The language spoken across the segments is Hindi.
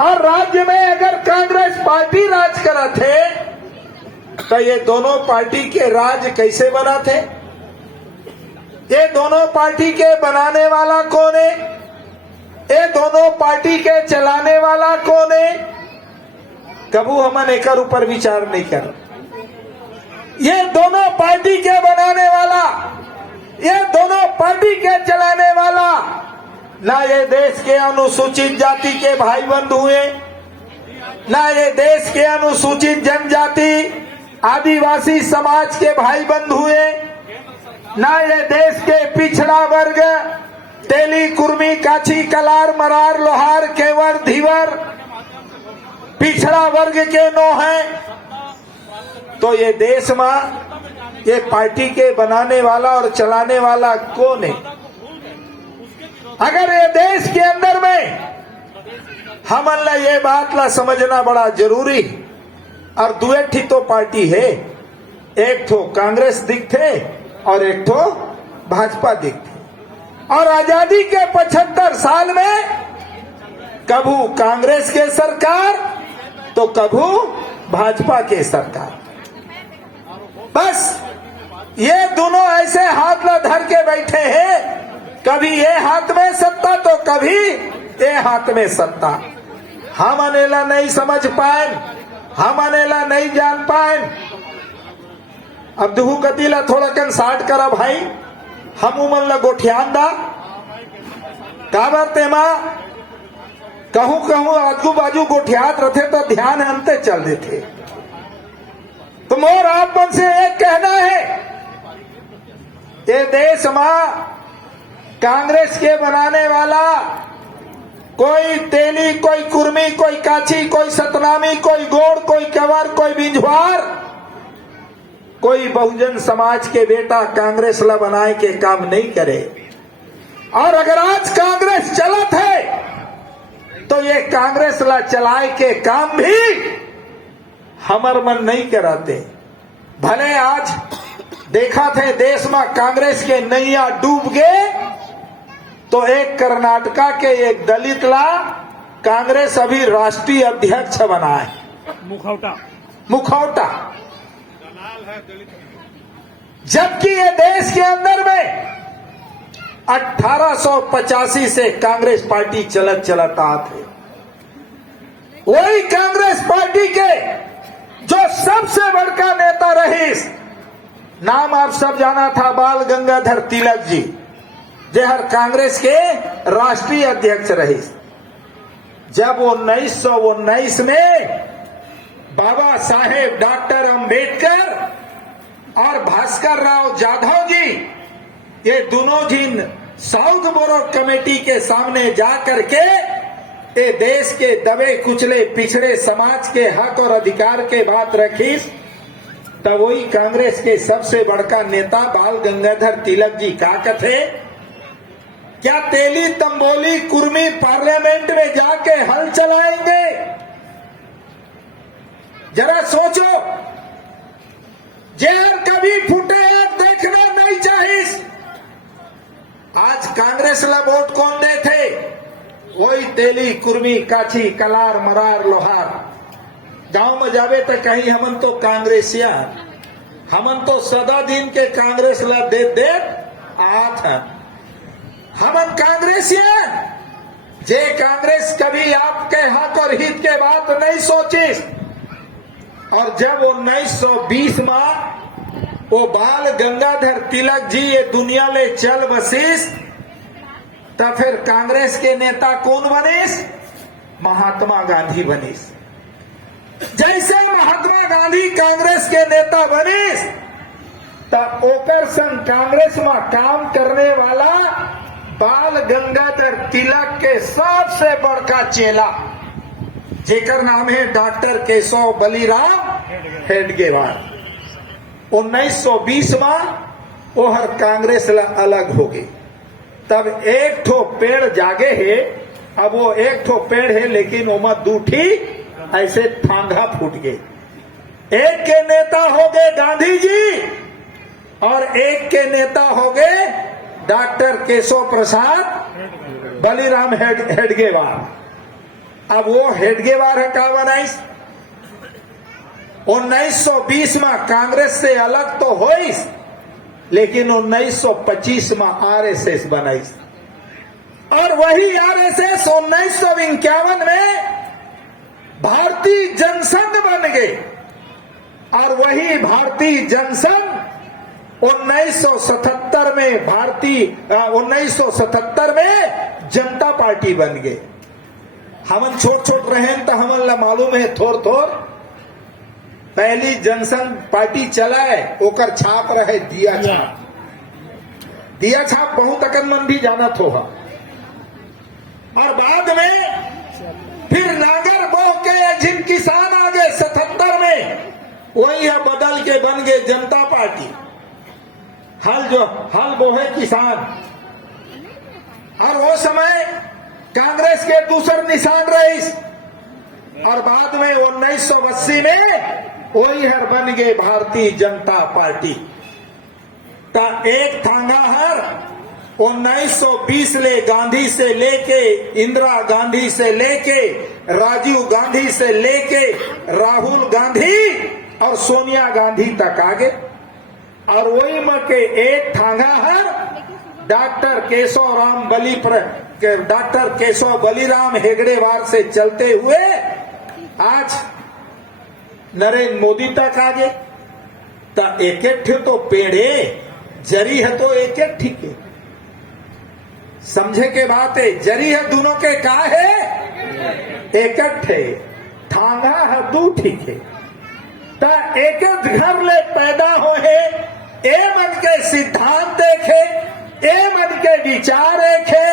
और राज्य में अगर कांग्रेस पार्टी राज करा थे तो ये दोनों पार्टी के राज कैसे बना थे? ये दोनों पार्टी के बनाने वाला कौन है? ये दोनों पार्टी के चलाने वाला कौन है? कबू हमन एक ऊपर विचार नहीं कर। ये दोनों पार्टी के बनाने वाला, ये दोनों पार्टी के चलाने वाला ना ये देश के अनुसूचित जाति के भाई बंधु हुए, ना ये देश के अनुसूचित जनजाति आदिवासी समाज के भाई बंधु हुए, ना ये देश के पिछड़ा वर्ग तेली कुर्मी काछी कलार मरार लोहार केवर धीवर पिछड़ा वर्ग के नो है। तो ये देश में ये पार्टी के बनाने वाला और चलाने वाला कौन है? अगर ये देश के अंदर में हमन ला ये बात ला समझना बड़ा जरूरी। और दुएठी तो पार्टी है, एक तो कांग्रेस दिखते और एक तो भाजपा दिखते। और आजादी के 75 साल में कभू कांग्रेस के सरकार तो कभू भाजपा के सरकार। बस ये दोनों ऐसे हाथ ला धर के बैठे हैं, कभी ये हाथ में सत्ता तो कभी ये हाथ में सत्ता। हम अनेला नहीं समझ पाए, हम अनेला नहीं जान पाए। अब दुहू कतीला थोड़ा कन साठ करा भाई, हम उमन ला गोठियान दा काबर तेमा कहूं कहूं आजू बाजू गोठियात रथे तो ध्यान अंते चल देते। तो मोर आप मन से एक कहना है, ये देश में कांग्रेस के बनाने वाला कोई तेली, कोई कुर्मी, कोई काछी, कोई सतनामी, कोई गोड़, कोई कंवर, कोई बिंझवार, कोई बहुजन समाज के बेटा कांग्रेस ला बनाए के काम नहीं करे। और अगर आज कांग्रेस चलत है तो ये कांग्रेस ला चलाए के काम भी हमर मन नहीं कराते। भले आज देखा थे देश में कांग्रेस के नैया डूब गए तो एक कर्नाटका के एक दलित ला कांग्रेस अभी राष्ट्रीय अध्यक्ष बना है, मुखौटा। जबकि ये देश के अंदर में 1885 से कांग्रेस पार्टी चलत आते। वही कांग्रेस पार्टी के जो सबसे बड़का नेता रहीस, नाम आप सब जाना था, बाल गंगाधर तिलक जी, जहर कांग्रेस के राष्ट्रीय अध्यक्ष रहीस। जब 1919 में बाबा साहेब डॉक्टर अंबेडकर और भास्कर राव जाधव जी, ये दोनों जिन साउथ बोरो कमेटी के सामने जाकर के ये देश के दबे कुचले पिछड़े समाज के हक और अधिकार के बात रखी, तब वही कांग्रेस के सबसे बड़का नेता बाल गंगाधर तिलक जी का कथे, क्या तेली तंबोली कुर्मी पार्लियामेंट में जाके हल चलाएंगे? जरा सोचो, जहर कभी फूटे देखना नहीं चाहिए। आज कांग्रेस ला वोट कौन दे थे? वही तेली कुर्मी काछी कलार मरार लोहार। गांव में जावे तो कहीं हमन तो कांग्रेसिया, हमन तो सदा दिन के कांग्रेस ला दे आत है। हमन कांग्रेसिया जे कांग्रेस कभी आपके हक और हित के बात नहीं सोची। और जब 1920 में वो बाल गंगाधर तिलक जी ये दुनिया ले चल बसीस, तब फिर कांग्रेस के नेता कौन बनीस? महात्मा गांधी बनीस। जैसे महात्मा गांधी कांग्रेस के नेता बनीस, तब ओकर संग कांग्रेस में काम करने वाला बाल गंगाधर तिलक के सबसे बड़का चेला, जेकर नाम है डॉक्टर केशव बलिराम हेडगेवार। 1920 में वो हर कांग्रेस अलग हो गई। तब एक ठो पेड़ जागे है, अब वो एक ठो पेड़ है लेकिन उमा दूठी ऐसे फांगा फूट गए। एक के नेता हो गए गांधी जी और एक के नेता हो गए डॉक्टर केशव प्रसाद बलिराम हेडगेवार। अब वो हेडगेवार है का बनाइस 1920 में कांग्रेस से अलग तो होइस, लेकिन 1925 में आरएसएस बनाइस और वही आरएसएस 1951 में भारतीय जनसंघ बन गए और वही भारतीय जनसंघ 1977 में 1977 में जनता पार्टी बन गए। हमन छोट छोट रहे तो हमन ला मालूम है थोर थोर पहली जनसंघ पार्टी चलाए ओकर छाप रहे दिया छाप। दिया छाप बहुत अकन मन भी जाना थोड़ा और बाद में फिर नागर बो के जिन किसान आ गए 77 में वही है बदल के बन गए जनता पार्टी। हल बोहे किसान और वो समय कांग्रेस के दूसर निशान रईस और बाद में 1980 में वही हर बन गए भारतीय जनता पार्टी। ता एक थांगा हर 1920 ले गांधी से लेके इंदिरा गांधी से लेके राजीव गांधी से लेके राहुल गांधी और सोनिया गांधी तक आगे और वही में के एक थांगा है डॉक्टर केशव बलिराम हेगड़ेवार से चलते हुए आज नरेंद्र मोदी तक आगे। तो एक तो पेड़े जरी है तो एक ठीक है, समझे के बात है। जरी है दोनों के का है इकट्ठे, थांगा है दू ठीक है। ता एक घर ले पैदा हो है ए मन के सिद्धांत देखे, ए मन के विचार एक है,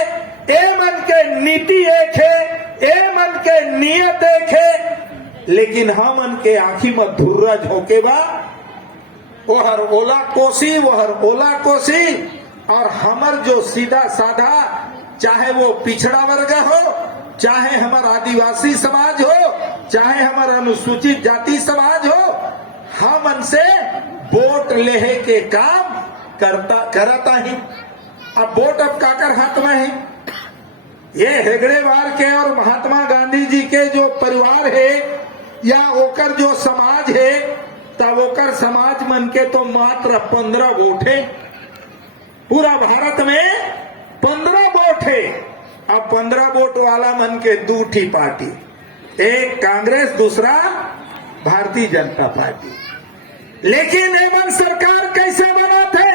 ए मन के नीति एक है, ए मन के नियत एक है, लेकिन हम मन के आंखी में धुर्रज होके बा वहर ओला कोसी और हमर जो सीधा साधा चाहे वो पिछड़ा वर्ग हो, चाहे हमार आदिवासी समाज हो, चाहे हमारा अनुसूचित जाति समाज हो, हम उनसे वोट लेहे के काम करता ही। अब वोट अब काकर हाथ में है, ये हेगड़ेवार के और महात्मा गांधी जी के जो परिवार है या ओकर जो समाज है तब ओकर समाज मन के तो मात्र 15 वोट है। पूरा भारत में 15 वोट है। अब 15 वोट वाला मन के दूठी पार्टी, एक कांग्रेस दूसरा भारतीय जनता पार्टी। लेकिन एवं सरकार कैसे बना थे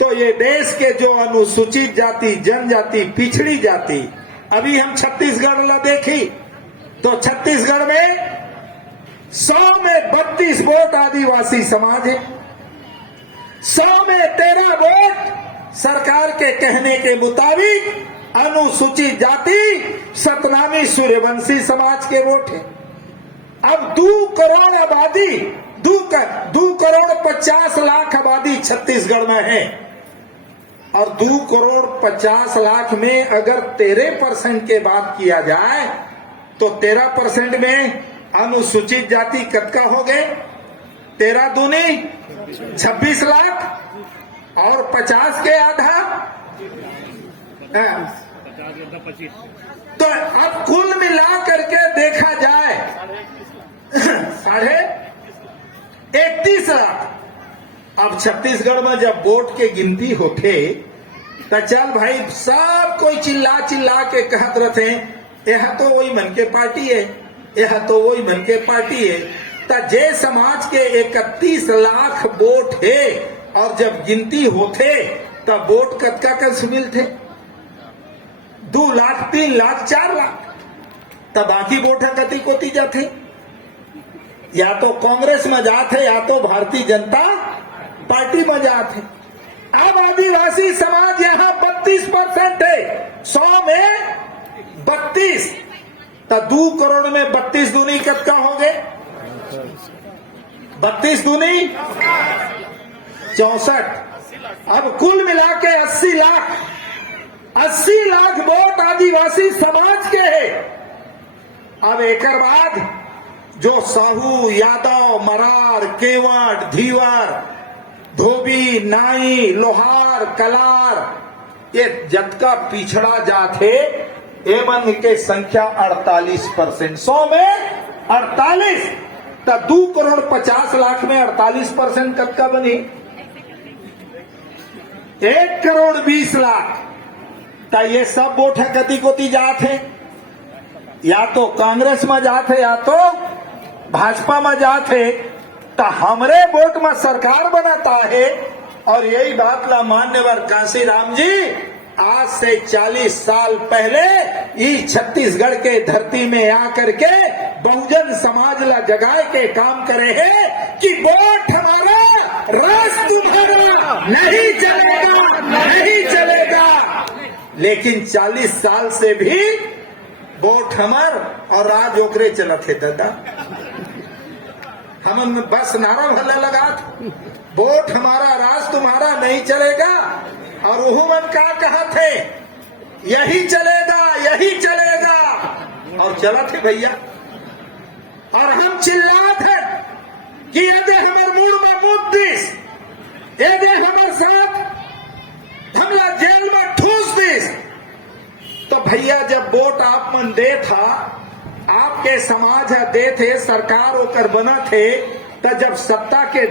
तो ये देश के जो अनुसूचित जाति, जनजाति, पिछड़ी जाति, अभी हम छत्तीसगढ़ ला देखी तो छत्तीसगढ़ में 100 में 32 वोट आदिवासी समाज है, 100 में 13 वोट सरकार के कहने के मुताबिक अनुसूचित जाति सतनामी सूर्यवंशी समाज के वोट है। अब 2 करोड़ आबादी 2 करोड़ 50 लाख आबादी छत्तीसगढ़ में है और 2 करोड़ 50 लाख में अगर 13% के बात किया जाए तो 13% में अनुसूचित जाति कतका हो गए, 13 दूनी 26 लाख और 50 के आधा तो अब कुल मिला करके देखा जाए 31 लाख। अब छत्तीसगढ़ में जब वोट के गिनती होते तो चल भाई सब कोई चिल्ला चिल्ला के कहत रहते यह तो वही मन के पार्टी है, यह तो वही मन के पार्टी है। तो जे समाज के 31 लाख वोट है और जब गिनती होते तब वोट कतका कर सुमिल थे 2 लाख 3 लाख 4 लाख, तब बाकी वोट कति कोती जाते, या तो कांग्रेस में जाते या तो भारतीय जनता पार्टी में जाते। अब आदिवासी समाज यहाँ 32% है, 100 में 32 तो 2 करोड़ में 32 दूनी कतका हो गए, 32 दूनी 64। अब कुल मिला के 80 लाख वोट आदिवासी समाज के है। अब एक बाद जो साहू, यादव, मरार, केवट, धीवर, धोबी, नाई, लोहार, कलार, ये जतका पिछड़ा जात है ए मन के संख्या 48%। 100 में 48, तो 2,50,00,000 में 48% कब बनी? 1,20,00,000। तो ये सब वोट है कति कोती जात है, या तो कांग्रेस में जात है या तो भाजपा में जात है। तो हमरे वोट में सरकार बनाता है। और यही बात ला मान्यवर कांशीराम जी आज से 40 साल पहले इस छत्तीसगढ़ के धरती में आकर के बहुजन समाज ला जगाए के काम करे है कि वोट हमारा, राज तुम्हारा, नहीं चलेगा, नहीं चलेगा। लेकिन 40 साल से भी वोट हमार और राज ओकरे चलत है दादा। हम बस नारा भला लगा, वोट हमारा, राज तुम्हारा, नहीं चलेगा। और वो मन का कहा थे, यही चलेगा, यही चलेगा, और चला थे भैया। और हम चिल्लाते हैं कि यदि हमारे मुंह में मुंह दिस, यदि हमारे साथ हमला जेल में ठूस दिस, तो भैया जब वोट आप मन दे था, आपके समाज दे थे, सरकार होकर बना थे, तो जब सत्ता के